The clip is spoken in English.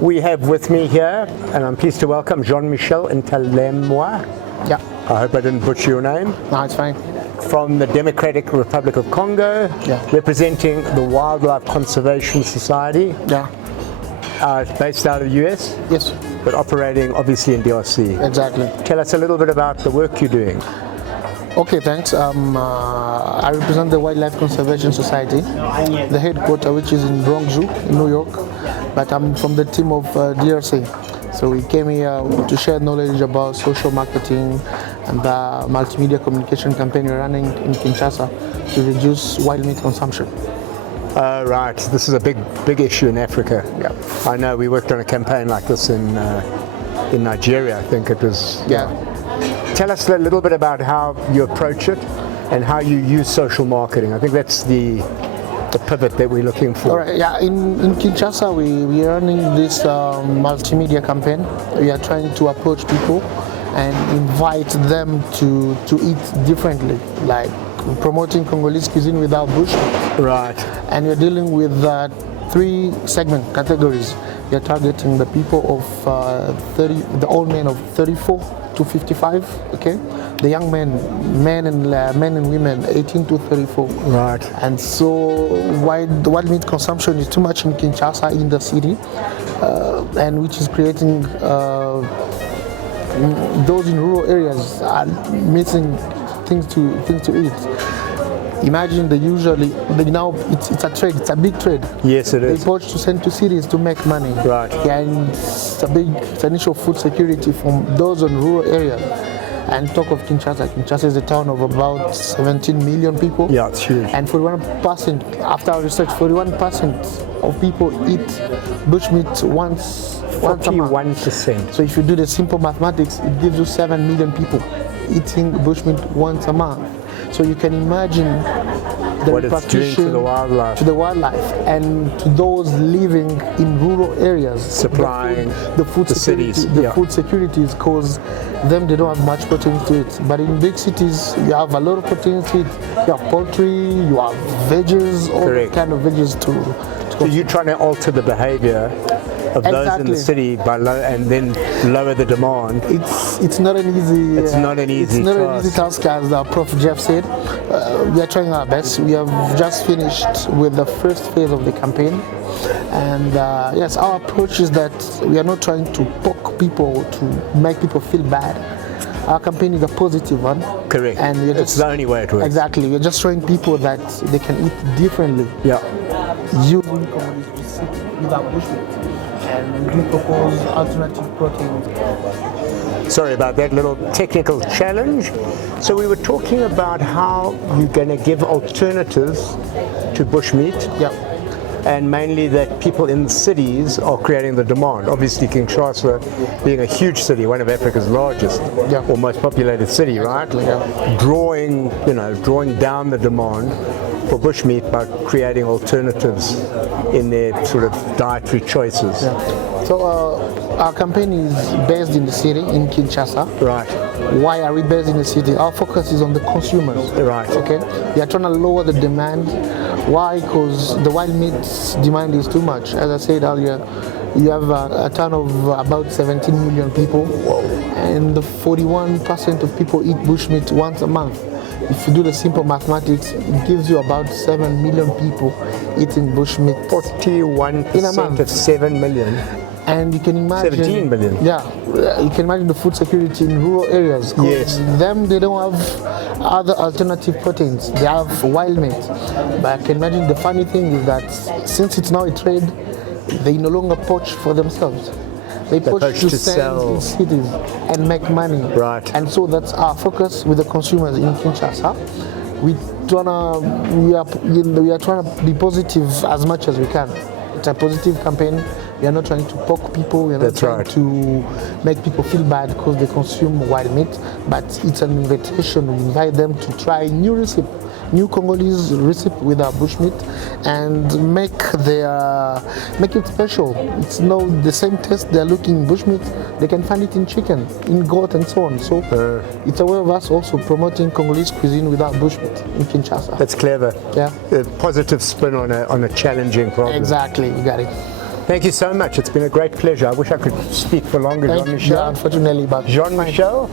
We have with me here, and I'm pleased to welcome Jean-Michel and Ntalemwa. Yeah. I hope I didn't butcher your name. No, it's fine. From the Democratic Republic of Congo, Yeah. representing the Wildlife Conservation Society. Yeah. It's based out of the US, Yes. but operating obviously in DRC. Exactly. Tell us a little bit about the work you're doing. Okay, thanks. I represent the Wildlife Conservation Society, the headquarters which is in Bronx Zoo in New York, but I'm from the team of DRC. So we came here to share knowledge about social marketing and the multimedia communication campaign we're running in Kinshasa to reduce wild meat consumption. Right, this is a big issue in Africa. Yeah. I know we worked on a campaign like this in Nigeria, I think it was. Yeah. Tell us a little bit about how you approach it and how you use social marketing. I think that's the pivot that we're looking for. All right, yeah, in Kinshasa, we are running this multimedia campaign. We are trying to approach people and invite them to eat differently, like promoting Congolese cuisine without bush. Right. And we're dealing with 3 segment categories. We're targeting the people of the old men of 34 to 55, okay? The young men and women 18 to 34. Right. And so the wild meat consumption is too much in Kinshasa, in the city, and which is creating those in rural areas are missing things to eat. Imagine now it's a trade, it's a big trade. Yes, it is. They poach to send to cities to make money. Right. And it's an issue of food security from those in rural areas. And talk of Kinshasa. Kinshasa is a town of about 17 million people. Yeah, it's huge. And 41%, after our research, 41% of people eat bushmeat once a month. 41%. So if you do the simple mathematics, it gives you 7 million people eating bushmeat once a month. So you can imagine the what it's doing to the wildlife. And to those living in rural areas, supplying the food security, cities. The food security is because them they don't have much protein to eat. But in big cities, you have a lot of protein to eat. You have poultry, you have veggies, all kind of veggies to So you're trying to alter the behavior of those in the city by and then lower the demand. It's not an easy. It's not an easy task, as Prof. Jeff said. We are trying our best. We have just finished with the first phase of the campaign, and yes, our approach is that we are not trying to poke people to make people feel bad. Our campaign is a positive one. Correct. And we're it's the only way it works. Exactly. We're just showing people that they can eat differently. Yeah. Using commodities without bushmeat. And we propose alternative proteins. Sorry about that little technical challenge. So we were talking about how you're going to give alternatives to bushmeat. Yeah. And mainly that people in the cities are creating the demand. Obviously Kinshasa being a huge city, one of Africa's largest or most populated city, right? Yeah. Drawing down the demand for bushmeat by creating alternatives in their sort of dietary choices. Yeah. So our campaign is based in the city, in Kinshasa. Right. Why are we based in the city? Our focus is on the consumers. Right. Okay. We are trying to lower the demand. Why? Because the wild meat demand is too much. As I said earlier, you have a town of about 17 million people. Whoa. And 41% of people eat bushmeat once a month. If you do the simple mathematics, it gives you about 7 million people eating bushmeat. 41% of 7 million. And you can imagine 17 million. Yeah, you can imagine the food security in rural areas. Yes. They don't have other alternative proteins. They have wild meat. But I can imagine the funny thing is that since it's now a trade, they no longer poach for themselves. They poach to sell in cities and make money. Right. And so that's our focus with the consumers in Kinshasa. We are trying to be positive as much as we can. It's a positive campaign. We are not trying to poke people. We are not trying to make people feel bad because they consume wild meat. But it's an invitation. We invite them to try new recipe, new Congolese recipe with our bushmeat, and make it special. It's not the same taste they're looking in bushmeat. They can find it in chicken, in goat, and so on. So it's a way of us also promoting Congolese cuisine without bushmeat in Kinshasa. That's clever. Yeah. A positive spin on a challenging problem. Exactly. You got it. Thank you so much. It's been a great pleasure. I wish I could speak for longer, Jean-Michel. Yeah, unfortunately, but Jean-Michel